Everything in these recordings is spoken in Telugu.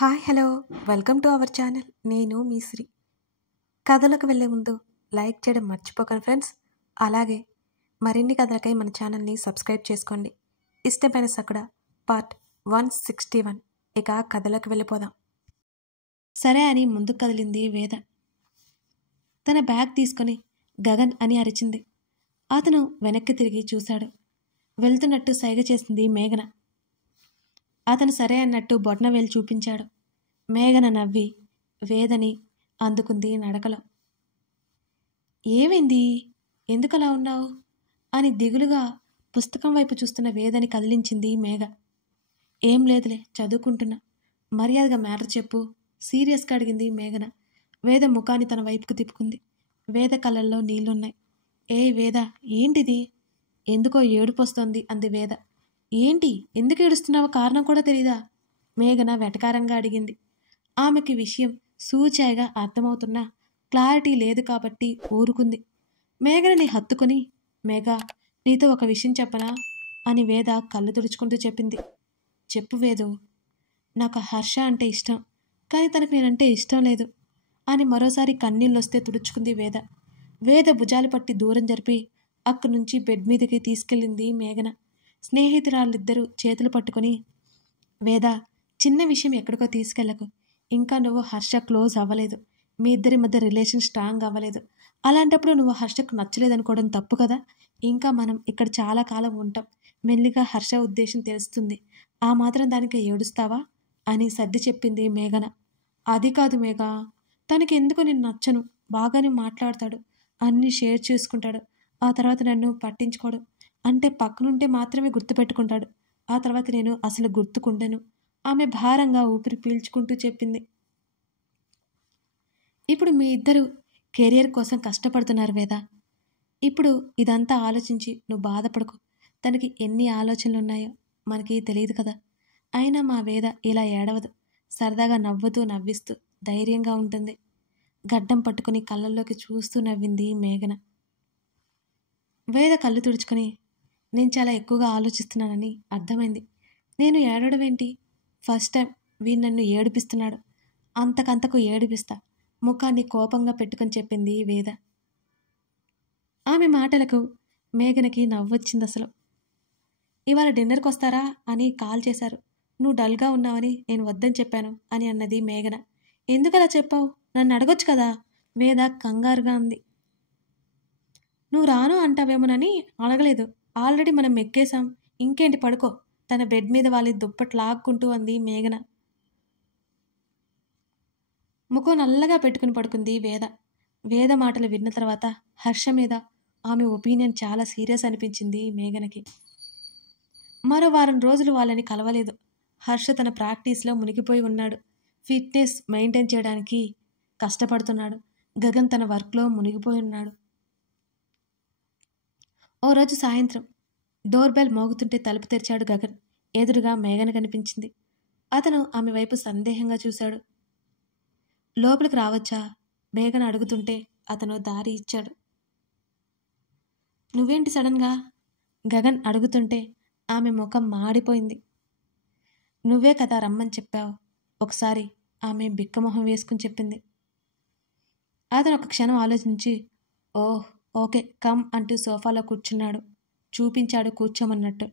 Hi hello welcome to our channel. నేను మీ శ్రీ. కథలకు వెళ్ళే ముందు లైక్ చేయడం మర్చిపోకండి ఫ్రెండ్స్. అలాగే మరిన్ని కథలకై మన ఛానల్ని సబ్స్క్రైబ్ చేసుకోండి. ఇష్టమైన సకుడ పార్ట్ 161. ఇక కథలకు వెళ్ళిపోదాం. సరే అని ముందుకు కదిలింది వేద. తన బ్యాగ్ తీసుకొని గగన్ అని అరిచింది. అతను వెనక్కి తిరిగి చూశాడు. వెళ్తున్నట్టు సైగ చేసింది మేఘన. అతను సరే అన్నట్టు బొటనవేలు చూపించాడు. మేఘన నవ్వి వేదని అందుకుంది నడకలో. ఏమైంది, ఎందుకలా ఉన్నావు అని దిగులుగా పుస్తకం వైపు చూస్తున్న వేదని కదిలించింది మేఘ. ఏం లేదులే, చదువుకుంటున్నా. మర్యాదగా మ్యాటర్ చెప్పు, సీరియస్గా అడిగింది మేఘన. వేద ముఖాన్ని తన వైపుకు తిప్పుకుంది. వేద కళ్ళల్లో నీళ్లున్నాయి. ఏ వేద, ఏంటిది? ఎందుకో ఏడుపొస్తోంది అంది వేద. ఏంటి, ఎందుకు ఏడుస్తున్నావో కారణం కూడా తెలీదా? మేఘన వెటకారంగా అడిగింది. ఆమెకి విషయం సూచాయిగా అర్థమవుతున్నా క్లారిటీ లేదు కాబట్టి ఊరుకుంది. మేఘనని హత్తుకుని, మేఘ, నీతో ఒక విషయం చెప్పనా అని వేద కళ్ళు తుడుచుకుంటూ చెప్పింది. చెప్పు వేదు. నాకు హర్ష అంటే ఇష్టం, కానీ తనకు నేనంటే ఇష్టం లేదు అని మరోసారి కన్నీళ్ళొస్తే తుడుచుకుంది వేద. వేద భుజాలు పట్టి దూరం జరిపి అక్కడి నుంచి బెడ్ మీదకి తీసుకెళ్ళింది మేఘన. స్నేహితురాళ్ళిద్దరూ చేతులు పట్టుకొని, వేద, చిన్న విషయం ఎక్కడికో తీసుకెళ్లకు. ఇంకా నువ్వు హర్ష క్లోజ్ అవ్వలేదు. మీ ఇద్దరి మధ్య రిలేషన్ స్ట్రాంగ్ అవ్వలేదు. అలాంటప్పుడు నువ్వు హర్షకు నచ్చలేదనుకోవడం తప్పు కదా. ఇంకా మనం ఇక్కడ చాలా కాలం ఉంటాం. మెల్లిగా హర్ష ఉద్దేశం తెలుస్తుంది. ఆ మాత్రం దానికి ఏడుస్తావా అని సర్ది చెప్పింది మేఘన. అది కాదు మేఘ, తనకి ఎందుకు నేను నచ్చను. బాగానే మాట్లాడతాడు, అన్నీ షేర్ చేసుకుంటాడు. ఆ తర్వాత నన్ను పట్టించుకోడు. అంటే పక్కనుంటే మాత్రమే గుర్తుపెట్టుకుంటాడు. ఆ తర్వాత నేను అసలు గుర్తుకుండను. ఆమె భారంగా ఊపిరి పీల్చుకుంటూ చెప్పింది. ఇప్పుడు మీ ఇద్దరు కెరియర్ కోసం కష్టపడుతున్నారు వేద. ఇప్పుడు ఇదంతా ఆలోచించి నువ్వు బాధపడకు. తనకి ఎన్ని ఆలోచనలున్నాయో మనకి తెలియదు కదా. అయినా మా వేద ఇలా ఏడవదు. సరదాగా నవ్వుతూ నవ్విస్తూ ధైర్యంగా ఉంటుంది. గడ్డం పట్టుకుని కళ్ళల్లోకి చూస్తూ నవ్వింది మేఘన. వేద కళ్ళు తుడుచుకొని, నేను చాలా ఎక్కువగా ఆలోచిస్తున్నానని అర్థమైంది. నేను ఏడవడం ఏంటి? ఫస్ట్ టైం వీడు నన్ను ఏడిపిస్తున్నాడు. అంతకంతకు ఏడిపిస్తా, ముఖాన్ని కోపంగా పెట్టుకొని చెప్పింది వేద. ఆమె మాటలకు మేఘనకి నవ్వొచ్చింది అసలు. ఇవాళ డిన్నర్కి వస్తారా అని కాల్ చేశారు. నువ్వు డల్గా ఉన్నావని నేను వద్దని చెప్పాను అని అన్నది మేఘన. ఎందుకలా చెప్పావు? నన్ను అడగొచ్చు కదా. వేద కంగారుగా అంది. నువ్వు రాను అంటావేమోనని అడగలేదు. ఆల్రెడీ మనం ఎక్కేశాం. ఇంకేంటి, పడుకో. తన బెడ్ మీద వాళ్ళ దుప్పటి లాక్కుంటూ అంది మేఘన. ముఖం నల్లగా పెట్టుకుని పడుకుంది వేద. వేద మాటలు విన్న తర్వాత హర్ష మీద ఆమె ఒపీనియన్ చాలా సీరియస్ అనిపించింది మేఘనకి. మరో వారం రోజులు వాళ్ళని కలవలేదు. హర్ష తన ప్రాక్టీస్లో మునిగిపోయి ఉన్నాడు. ఫిట్నెస్ మెయింటైన్ చేయడానికి కష్టపడుతున్నాడు. గగన్ తన వర్క్లో మునిగిపోయి ఉన్నాడు. ఓ రోజు సాయంత్రం డోర్ బెల్ మోగుతుంటే తలుపు తెరిచాడు గగన్. ఎదురుగా మేఘన కనిపించింది. అతను ఆమె వైపు సందేహంగా చూశాడు. లోపలికి రావచ్చా మేఘన అడుగుతుంటే అతను దారి ఇచ్చాడు. నువ్వేంటి సడన్గా గగన్ అడుగుతుంటే ఆమె ముఖం మాడిపోయింది. నువ్వే కదా రమ్మని చెప్పావు ఒకసారి ఆమె బిక్కమొహం వేసుకుని చెప్పింది. అతను ఒక క్షణం ఆలోచించి, ఓహ్ ఓకే కమ్ అంటూ సోఫాలో కూర్చున్నాడు. చూపించాడు కూర్చోమన్నట్టు.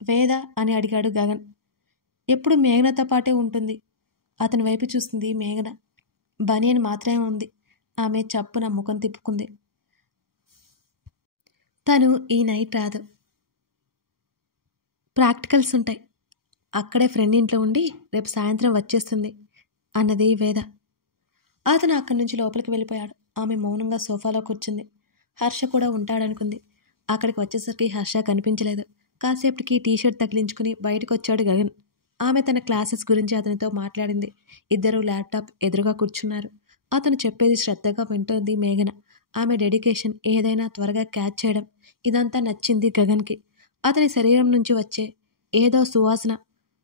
వేద అని అడిగాడు గగన్. ఎప్పుడు మేఘనతో పాటే ఉంటుంది. అతని వైపు చూస్తుంది మేఘన. బనియన్ మాత్రమే ఉంది. ఆమె చప్పున ముఖం తిప్పుకుంది. తను ఈ నైట్ రాదు, ప్రాక్టికల్స్ ఉంటాయి. అక్కడే ఫ్రెండ్ ఇంట్లో ఉండి రేపు సాయంత్రం వచ్చేస్తుంది అన్నది వేద. అతను అక్కడి నుంచి లోపలికి వెళ్ళిపోయాడు. ఆమె మౌనంగా సోఫాలో కూర్చుంది. హర్ష కూడా ఉంటాడనుకుంది. అక్కడికి వచ్చేసరికి హర్ష కనిపించలేదు. కాసేపటికి టీషర్ట్ తగిలించుకుని బయటకు వచ్చాడు గగన్. ఆమె తన క్లాసెస్ గురించి అతనితో మాట్లాడింది. ఇద్దరు ల్యాప్టాప్ ఎదురుగా కూర్చున్నారు. అతను చెప్పేది శ్రద్ధగా వింటోంది మేఘన. ఆమె డెడికేషన్, ఏదైనా త్వరగా క్యాచ్ చేయడం, ఇదంతా నచ్చింది గగన్కి. అతని శరీరం నుంచి వచ్చే ఏదో సువాసన,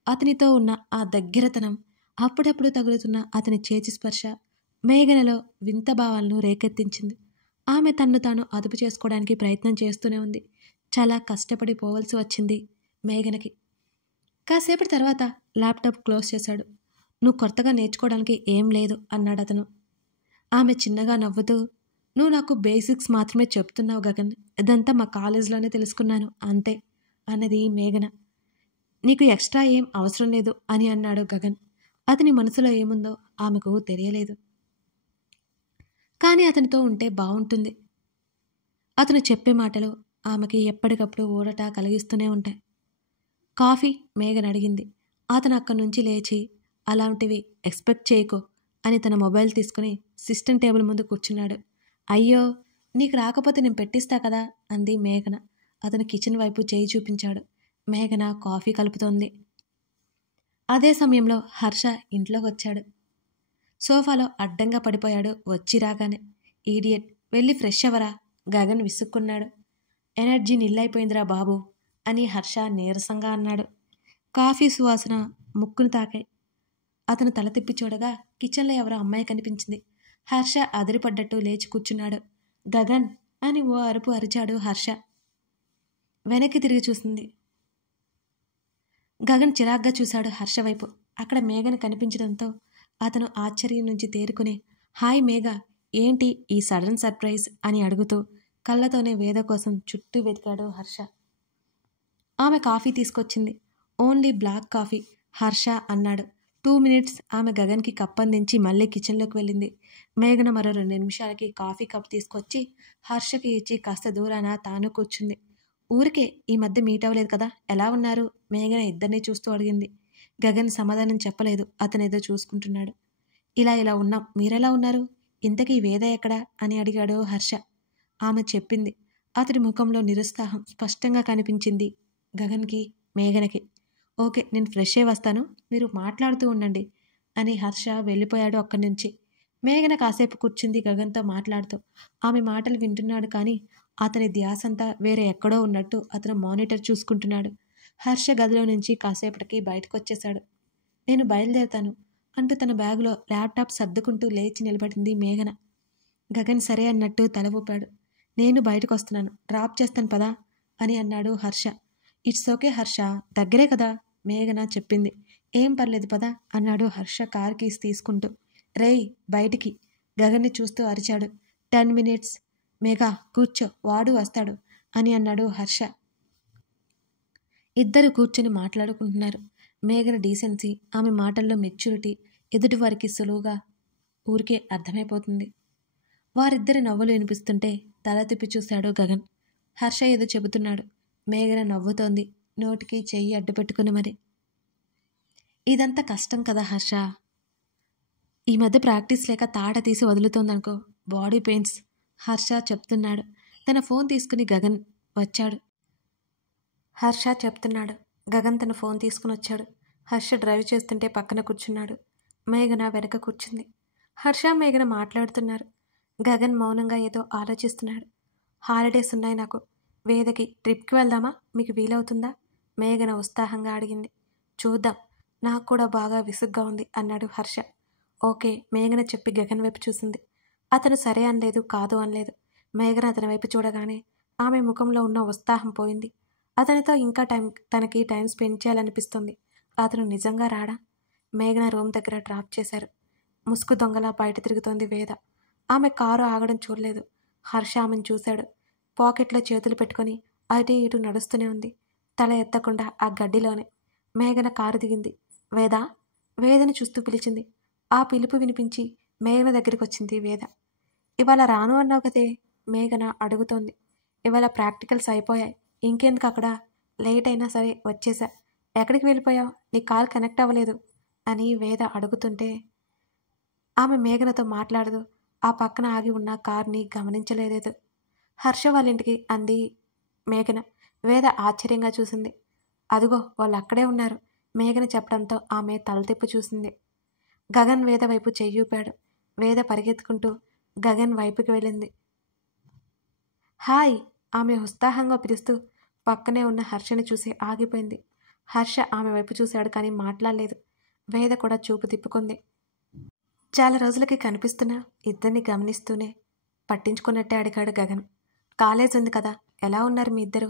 అతనితో ఉన్న ఆ దగ్గరతనం, అప్పుడప్పుడు తగులుతున్న అతని చేతి స్పర్శ మేఘనలో వింత భావాలను రేకెత్తించింది. ఆమె తన్ను తాను అదుపు చేసుకోవడానికి ప్రయత్నం చేస్తూనే ఉంది. చాలా కష్టపడి పోవలసి వచ్చింది మేఘనకి. కాసేపటి తర్వాత ల్యాప్టాప్ క్లోజ్ చేశాడు. నువ్వు కొత్తగా నేర్చుకోవడానికి ఏం లేదు అన్నాడు అతను. ఆమె చిన్నగా నవ్వుతూ, నువ్వు నాకు బేసిక్స్ మాత్రమే చెప్తున్నావు గగన్, ఇదంతా మా కాలేజీలోనే తెలుసుకున్నాను అంతే అన్నది మేఘన. నీకు ఎక్స్ట్రా ఏం అవసరం లేదు అని అన్నాడు గగన్. అతని మనసులో ఏముందో ఆమెకు తెలియలేదు. కానీ అతనితో ఉంటే బాగుంటుంది. అతను చెప్పే మాటలు ఆమెకి ఎప్పటికప్పుడు ఊరట కలిగిస్తూనే ఉంటాయి. కాఫీ మేఘన అడిగింది. అతను అక్కడి నుంచి లేచి, అలాంటివి ఎక్స్పెక్ట్ చేయకో అని తన మొబైల్ తీసుకుని సిస్టమ్ టేబుల్ ముందు కూర్చున్నాడు. అయ్యో, నీకు రాకపోతే నేను పెట్టిస్తా కదా అంది మేఘన. అతను కిచెన్ వైపు చేయి చూపించాడు. మేఘన కాఫీ కలుపుతోంది. అదే సమయంలో హర్ష ఇంట్లోకి వచ్చాడు. సోఫాలో అడ్డంగా పడిపోయాడు వచ్చి రాగానే. ఈడియట్, వెళ్ళి ఫ్రెష్ అవరా గగన్ విసుక్కున్నాడు. ఎనర్జీ నిల్లైపోయిందిరా బాబు అని హర్ష నీరసంగా అన్నాడు. కాఫీ సువాసన ముక్కును తాకాయి. అతను తల తిప్పి చూడగా కిచెన్లో ఎవరో అమ్మాయి కనిపించింది. హర్ష అదిరిపడ్డట్టు లేచి కూర్చున్నాడు. గగన్ అని ఓ అరుపు అరిచాడు హర్ష. వెనక్కి తిరిగి చూసింది. గగన్ చిరాగ్గా చూశాడు హర్ష వైపు. అక్కడ మేఘన కనిపించడంతో అతను ఆశ్చర్యం నుంచి తేరుకుని, హాయ్ మేఘ, ఏంటి ఈ సడన్ సర్ప్రైజ్ అని అడుగుతూ కళ్ళతోనే వేద కోసం చుట్టూ వెతికాడు హర్ష. ఆమె కాఫీ తీసుకొచ్చింది. ఓన్లీ బ్లాక్ కాఫీ హర్ష అన్నాడు. 2 minutes ఆమె గగన్కి కప్ అందించి మళ్ళీ కిచెన్లోకి వెళ్ళింది. మేఘన మరో 2 నిమిషాలకి కాఫీ కప్ తీసుకొచ్చి హర్షకి ఇచ్చి కాస్త దూరాన తాను కూర్చుంది. ఊరికే ఈ మధ్య మీట్ అవ్వలేదు కదా, ఎలా ఉన్నారు మేఘన ఇద్దరినీ చూస్తూ అడిగింది. గగన్ సమాధానం చెప్పలేదు. అతనేదో చూసుకుంటున్నాడు. ఇలా ఉన్నాం, మీరెలా ఉన్నారు, ఇంతకీ వేద ఎక్కడా అని అడిగాడు హర్ష. ఆమె చెప్పింది. అతడి ముఖంలో నిరుత్సాహం స్పష్టంగా కనిపించింది గగన్కి, మేఘనకి. ఓకే, నేను ఫ్రెష్ అయ్యి వస్తాను, మీరు మాట్లాడుతూ ఉండండి అని హర్ష వెళ్ళిపోయాడు అక్కడి నుంచి. మేఘన కాసేపు కూర్చుంది గగన్తో మాట్లాడుతూ. ఆమె మాటలు వింటున్నాడు కానీ అతని ధ్యాసంతా వేరే ఎక్కడో ఉన్నట్టు అతను మానిటర్ చూసుకుంటున్నాడు. హర్ష గదిలో నుంచి కాసేపటికి బయటకొచ్చేశాడు. నేను బయలుదేరుతాను అంటూ తన బ్యాగులో ల్యాప్టాప్ సర్దుకుంటూ లేచి నిలబడింది మేఘన. గగన్ సరే అన్నట్టు తల ఊపాడు. నేను బయటకు వస్తున్నాను, డ్రాప్ చేస్తాను పదా అని అన్నాడు హర్ష. ఇట్స్ ఓకే హర్ష, దగ్గరే కదా మేఘన చెప్పింది. ఏం పర్లేదు పదా అన్నాడు హర్ష కార్ కీస్ తీసుకుంటూ. రేయ్ బయటికి గగన్ని చూస్తూ అరిచాడు. 10 minutes మేఘా కూర్చో, వాడు వస్తాడు అని అన్నాడు హర్ష. ఇద్దరు కూర్చొని మాట్లాడుకుంటున్నారు. మేఘన డీసెన్సీ, ఆమె మాటల్లో మెచ్యూరిటీ ఎదుటి వారికి సులువుగా ఊరికే అర్థమైపోతుంది. వారిద్దరి నవ్వులు వినిపిస్తుంటే తల తిప్పి చూశాడు గగన్. హర్ష ఏదో చెబుతున్నాడు. మేఘన నవ్వుతోంది, నోటికి చెయ్యి అడ్డుపెట్టుకుని మరి. ఇదంతా కష్టం కదా హర్ష, ఈ మధ్య ప్రాక్టీస్ లేక తాట తీసి వదులుతోందనుకో, బాడీ పెయిన్స్ హర్ష చెప్తున్నాడు. తన ఫోన్ తీసుకుని గగన్ వచ్చాడు. గగన్ తన ఫోన్ తీసుకుని వచ్చాడు. హర్ష డ్రైవ్ చేస్తుంటే పక్కన కూర్చున్నాడు. మేఘన వెనక కూర్చుంది. హర్ష మేఘన మాట్లాడుతున్నారు. గగన్ మౌనంగా ఏదో ఆలోచిస్తున్నాడు. హాలిడేస్ ఉన్నాయి నాకు, వేదకి ట్రిప్కి వెళ్దామా, మీకు వీలవుతుందా మేఘన ఉత్సాహంగా అడిగింది. చూద్దాం, నాకు కూడా బాగా విసుగ్గా ఉంది అన్నాడు హర్ష. ఓకే మేఘన చెప్పి గగన్ వైపు చూసింది. అతను సరే అనలేదు, కాదు అనలేదు. మేఘన అతని వైపు చూడగానే ఆమె ముఖంలో ఉన్న ఉత్సాహం పోయింది. అతనితో ఇంకా తనకి టైం స్పెండ్ చేయాలనిపిస్తుంది. అతను నిజంగా రాడా? మేఘన రూమ్ దగ్గర డ్రాప్ చేశారు. ముసుగు దొంగలా బయట తిరుగుతోంది వేద. ఆమె కారు ఆగడం చూడలేదు. హర్ష ఆమెను చూశాడు. పాకెట్లో చేతులు పెట్టుకొని అటు ఇటు నడుస్తూనే ఉంది, తల ఎత్తకుండా ఆ గడ్డిలోనే. మేఘన కారు దిగింది. వేద, వేదని చూస్తూ పిలిచింది. ఆ పిలుపు వినిపించి మేఘన దగ్గరికి వచ్చింది వేద. ఇవాళ రాను అన్నావు కదే మేఘన అడుగుతోంది. ఇవాళ ప్రాక్టికల్స్ అయిపోయాయి, ఇంకెందుకు అక్కడ, లేట్ అయినా సరే వచ్చేసా. ఎక్కడికి వెళ్ళిపోయావు, నీ కాల్ కనెక్ట్ అవ్వలేదు అని వేద అడుగుతుంటే ఆమె మేఘనతో మాట్లాడదు. ఆ పక్కన ఆగి ఉన్న కార్ని గమనించలేదు. హర్ష వాళ్ళ ఇంటికి అంది మేఘన. వేద ఆశ్చర్యంగా చూసింది. అదిగో వాళ్ళు అక్కడే ఉన్నారు మేఘన చెప్పడంతో ఆమె తలతిప్పి చూసింది. గగన్ వేద వైపు చెయ్యూపాడు. వేద పరిగెత్తుకుంటూ గగన్ వైపుకి వెళ్ళింది. హాయ్ ఆమె ఉత్సాహంగా పిలుస్తూ పక్కనే ఉన్న హర్షని చూసి ఆగిపోయింది. హర్ష ఆమె వైపు చూశాడు కానీ మాట్లాడలేదు. వేద కూడా చూపు తిప్పుకుంది. చాలా రోజులకి కనిపిస్తున్నా ఇద్దరిని గమనిస్తూనే పట్టించుకున్నట్టే అడిగాడు గగన్. కాలేజ్ ఉంది కదా, ఎలా ఉన్నారు మీ ఇద్దరు?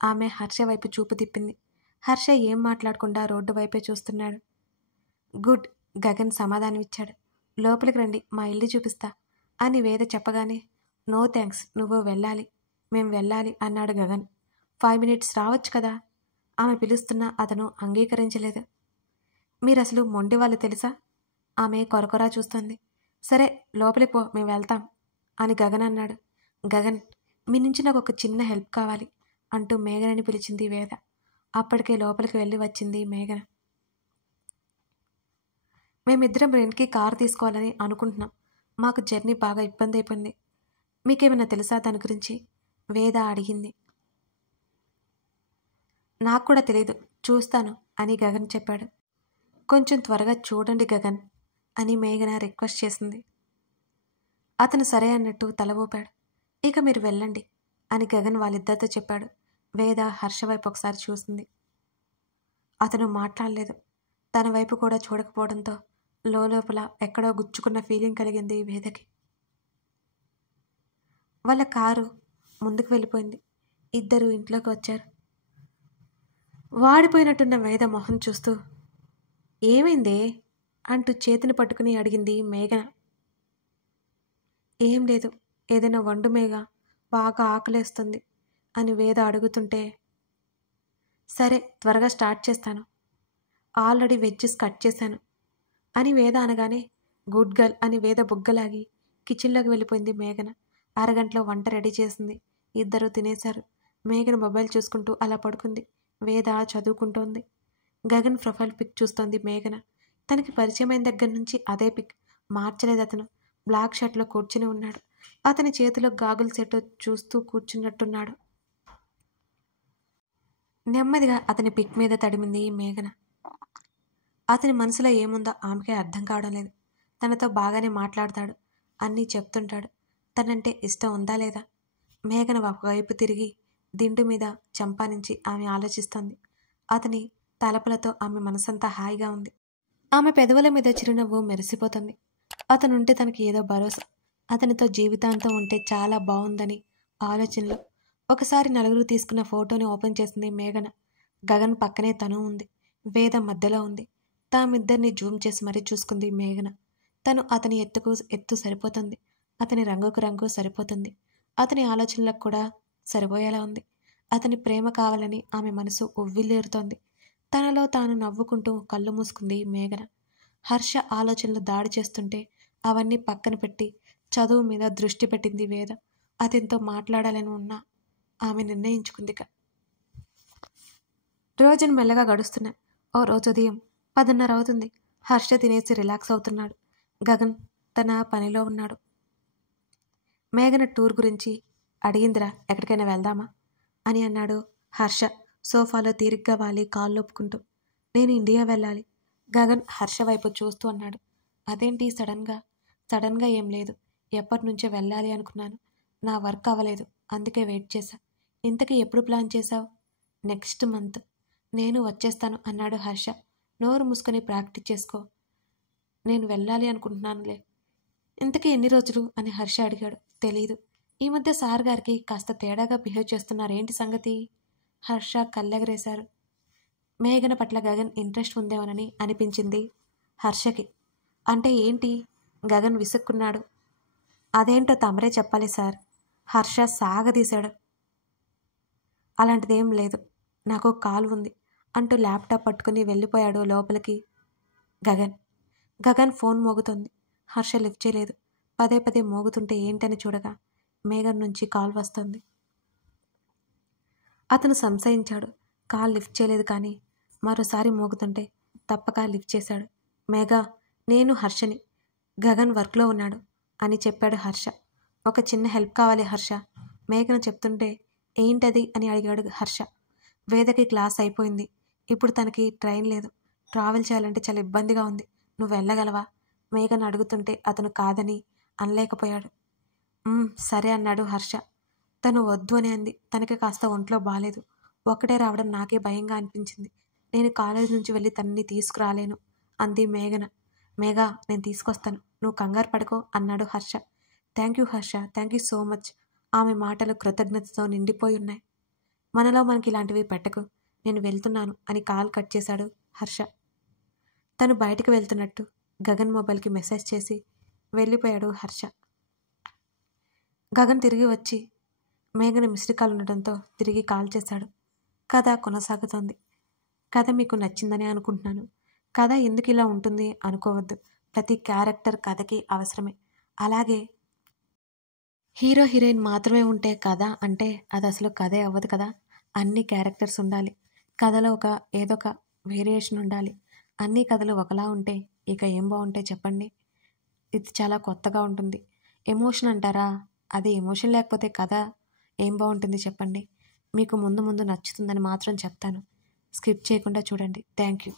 ఆమె హర్ష వైపు చూపు తిప్పింది. హర్ష ఏం మాట్లాడకుండా రోడ్డు వైపే చూస్తున్నాడు. గుడ్, గగన్ సమాధానమిచ్చాడు. లోపలికి రండి, మా ఇల్లు చూపిస్తా అని వేద చెప్పగానే, నో థ్యాంక్స్, నువ్వు వెళ్ళాలి, మేం వెళ్ళాలి అన్నాడు గగన్. 5 minutes రావచ్చు కదా. ఆమె పిలుస్తున్నా అతను అంగీకరించలేదు. మీరసలు మొండి వాళ్ళు తెలుసా? ఆమె కొరకొరా చూస్తోంది. సరే లోపలికి పో, మేము వెళ్తాం అని గగన్ అన్నాడు. గగన్, మీ నుంచి నాకు ఒక చిన్న హెల్ప్ కావాలి అంటూ మేఘనని పిలిచింది వేద. అప్పటికే లోపలికి వెళ్ళి వచ్చింది మేఘన. మేమిద్దరం రెంట్కి కారు తీసుకోవాలని అనుకుంటున్నాం. మాకు జర్నీ బాగా ఇబ్బంది అయిపోయింది. మీకేమైనా తెలుసా దాని గురించి? వేద అడిగింది. నాకు కూడా తెలీదు, చూస్తాను అని గగన్ చెప్పాడు. కొంచెం త్వరగా చూడండి గగన్ అని మేఘన రిక్వెస్ట్ చేసింది. అతను సరే అన్నట్టు తల ఊపాడు. ఇక మీరు వెళ్ళండి అని గగన్ వాళ్ళిద్దరితో చెప్పాడు. వేద హర్ష వైపు ఒకసారి చూసింది. అతను మాట్లాడలేదు. తన వైపు కూడా చూడకపోవడంతో లోపల ఎక్కడో గుచ్చుకున్న ఫీలింగ్ కలిగింది వేదకి. వాళ్ళ కారు ముందుకు వెళ్ళిపోయింది. ఇద్దరు ఇంట్లోకి వచ్చారు. వాడిపోయినట్టున్న వేద మొహం చూస్తూ, ఏమైందే అంటూ చేతిని పట్టుకుని అడిగింది మేఘన. ఏం లేదు, ఏదైనా వండు మేఘ, బాగా ఆకలేస్తుంది అని వేద అడుగుతుంటే, సరే త్వరగా స్టార్ట్ చేస్తాను, ఆల్రెడీ వెజ్జెస్ కట్ చేశాను అని వేద అనగానే, గుడ్ గర్ల్ అని వేద బుగ్గలాగి కిచెన్లోకి వెళ్ళిపోయింది మేఘన. అరగంటలో వంట రెడీ చేసింది. ఇద్దరూ తినేశారు. మేఘన మొబైల్ చూసుకుంటూ అలా పడుకుంది. వేద చదువుకుంటోంది. గగన్ ప్రొఫైల్ పిక్ చూస్తోంది మేఘన. తనకి పరిచయమైన దగ్గర నుంచి అదే పిక్, మార్చలేదు. అతను బ్లాక్ షర్ట్లో కూర్చుని ఉన్నాడు. అతని చేతిలో గాగుల్ సెట్ చూస్తూ కూర్చున్నట్టున్నాడు. నెమ్మదిగా అతని పిక్ మీద తడిమింది మేఘన. అతని మనసులో ఏముందో ఆమెకే అర్థం కావడం లేదు. తనతో బాగానే మాట్లాడతాడు, అన్నీ చెప్తుంటాడు. తనంటే ఇష్టం ఉందా లేదా? మేఘన ఒకవైపు తిరిగి దిండు మీద చంపానించి ఆమె ఆలోచిస్తోంది. అతని తలపులతో ఆమె మనసంతా హాయిగా ఉంది. ఆమె పెదవుల మీద చిరునవ్వు మెరిసిపోతుంది. అతనుంటే తనకి ఏదో భరోసా. అతనితో జీవితాంతం ఉంటే చాలా బాగుందని ఆలోచనలో ఒకసారి నలుగురు తీసుకున్న ఫోటోని ఓపెన్ చేసింది మేఘన. గగన్ పక్కనే తను ఉంది. వేద మధ్యలో ఉంది. తామిద్దరిని జూమ్ చేసి మరీ చూసుకుంది మేఘన. తను అతని ఎత్తు సరిపోతుంది. అతని రంగుకు రంగు సరిపోతుంది. అతని ఆలోచనలకు కూడా సరిపోయేలా ఉంది. అతని ప్రేమ కావాలని ఆమె మనసు ఉవ్విల్లేరుతోంది. తనలో తాను నవ్వుకుంటూ కళ్ళు మూసుకుంది మేఘన. హర్ష ఆలోచనలు దాడి చేస్తుంటే అవన్నీ పక్కన పెట్టి చదువు మీద దృష్టి పెట్టింది వేద. అతనితో మాట్లాడాలని ఉన్నా ఆమె నిర్ణయించుకుందిక. రోజులు మెల్లగా గడుస్తున్నాయి. ఓ రోజు ఉదయం 10:30 అవుతుంది. హర్ష తినేసి రిలాక్స్ అవుతున్నాడు. గగన్ తన పనిలో ఉన్నాడు. మేఘన టూర్ గురించి అడిగిందిరా, ఎక్కడికైనా వెళ్దామా అని అన్నాడు హర్ష సోఫాలో తీరిగ్గా వాలి కాళ్ళొప్పుకుంటూ. నేను ఇండియా వెళ్ళాలి. గగన్ హర్ష వైపు చూస్తూ అన్నాడు. అదేంటి సడన్గా ఏం లేదు. ఎప్పటి నుంచో వెళ్ళాలి అనుకున్నాను. నా వర్క్ అవ్వలేదు, అందుకే వెయిట్ చేశా. ఇంతకీ ఎప్పుడు ప్లాన్ చేశావు? Next month. నేను వచ్చేస్తాను అన్నాడు హర్ష. నోరు మూసుకొని ప్రాక్టీస్ చేసుకో. నేను వెళ్ళాలి అనుకుంటున్నానులే. ఇంతకీ ఎన్ని రోజులు అని హర్ష అడిగాడు. తెలీదు. ఈ మధ్య సార్ గారికి కాస్త తేడాగా బిహేవ్ చేస్తున్నారేంటి సంగతి? హర్ష కళ్ళెగరేశారు. మేఘన పట్ల గగన్ ఇంట్రెస్ట్ ఉందేమోనని అనిపించింది హర్షకి. అంటే ఏంటి? గగన్ విసుక్కున్నాడు. అదేంటో తమరే చెప్పాలి సార్. హర్ష సాగదీశాడు. అలాంటిదేం లేదు, నాకు కాల్ ఉంది అంటూ ల్యాప్టాప్ పట్టుకుని వెళ్ళిపోయాడు లోపలికి గగన్ ఫోన్ మోగుతోంది. హర్ష లిఫ్ట్ చేయలేదు. పదే పదే మోగుతుంటే ఏంటని చూడగా మేఘన్ నుంచి కాల్ వస్తుంది. అతను సంశయించాడు. కాల్ లిఫ్ట్ చేయలేదు, కానీ మరోసారి మోగుతుంటే తప్పక లిఫ్ట్ చేశాడు. మేఘా, నేను హర్షని. గగన్ వర్క్లో ఉన్నాడు అని చెప్పాడు హర్ష. ఒక చిన్న హెల్ప్ కావాలి హర్ష. మేఘన చెప్తుంటే ఏంటది అని అడిగాడు హర్ష. వేదకి క్లాస్ అయిపోయింది. ఇప్పుడు తనకి ట్రైన్ లేదు. ట్రావెల్ చేయాలంటే చాలా ఇబ్బందిగా ఉంది. నువ్వు వెళ్ళగలవా? మేఘన అడుగుతుంటే అతను కాదని అనలేకపోయాడు. సరే అన్నాడు హర్ష. తను వద్దు అని అంది. తనకి కాస్త ఒంట్లో బాలేదు. ఒక్కటే రావడం నాకే భయంగా అనిపించింది. నేను కాలేజ్ నుంచి వెళ్ళి తనని తీసుకురాలేను అంది మేఘన. మేఘా, నేను తీసుకొస్తాను, నువ్వు కంగారు పడుకో అన్నాడు Harsha. Thank you Harsha, thank you so much. ఆమె మాటలు కృతజ్ఞతతో నిండిపోయి ఉన్నాయి. మనలో మనకి ఇలాంటివి పెట్టకు, నేను వెళ్తున్నాను అని కాల్ కట్ చేశాడు హర్ష. తను బయటకు వెళ్తున్నట్టు గగన్ మొబైల్కి మెసేజ్ చేసి వెళ్ళిపోయాడు హర్ష. గగన్ తిరిగి వచ్చి మేఘన మిస్డ్ కాల్ ఉండడంతో తిరిగి కాల్ చేశాడు. కథ కొనసాగుతోంది. కథ మీకు నచ్చిందని అనుకుంటున్నాను. కథ ఎందుకు ఇలా ఉంటుంది అనుకోవద్దు. ప్రతి క్యారెక్టర్ కథకి అవసరమే. అలాగే హీరో హీరోయిన్ మాత్రమే ఉంటే కథ అంటే అది అసలు కథే అవ్వదు కదా. అన్ని క్యారెక్టర్స్ ఉండాలి. కథలో ఏదో ఒక వేరియేషన్ ఉండాలి. అన్ని కథలు ఒకలా ఉంటే ఇక ఏం బాగుంటాయి చెప్పండి. ఇది చాలా కొత్తగా ఉంటుంది. ఎమోషన్ అంటారా, అది ఎమోషన్ లేకపోతే కథ ఏం బాగుంటుంది చెప్పండి. మీకు ముందు ముందు నచ్చుతుందని మాత్రం చెప్తాను. స్కిప్ చేయకుండా చూడండి. Thank you.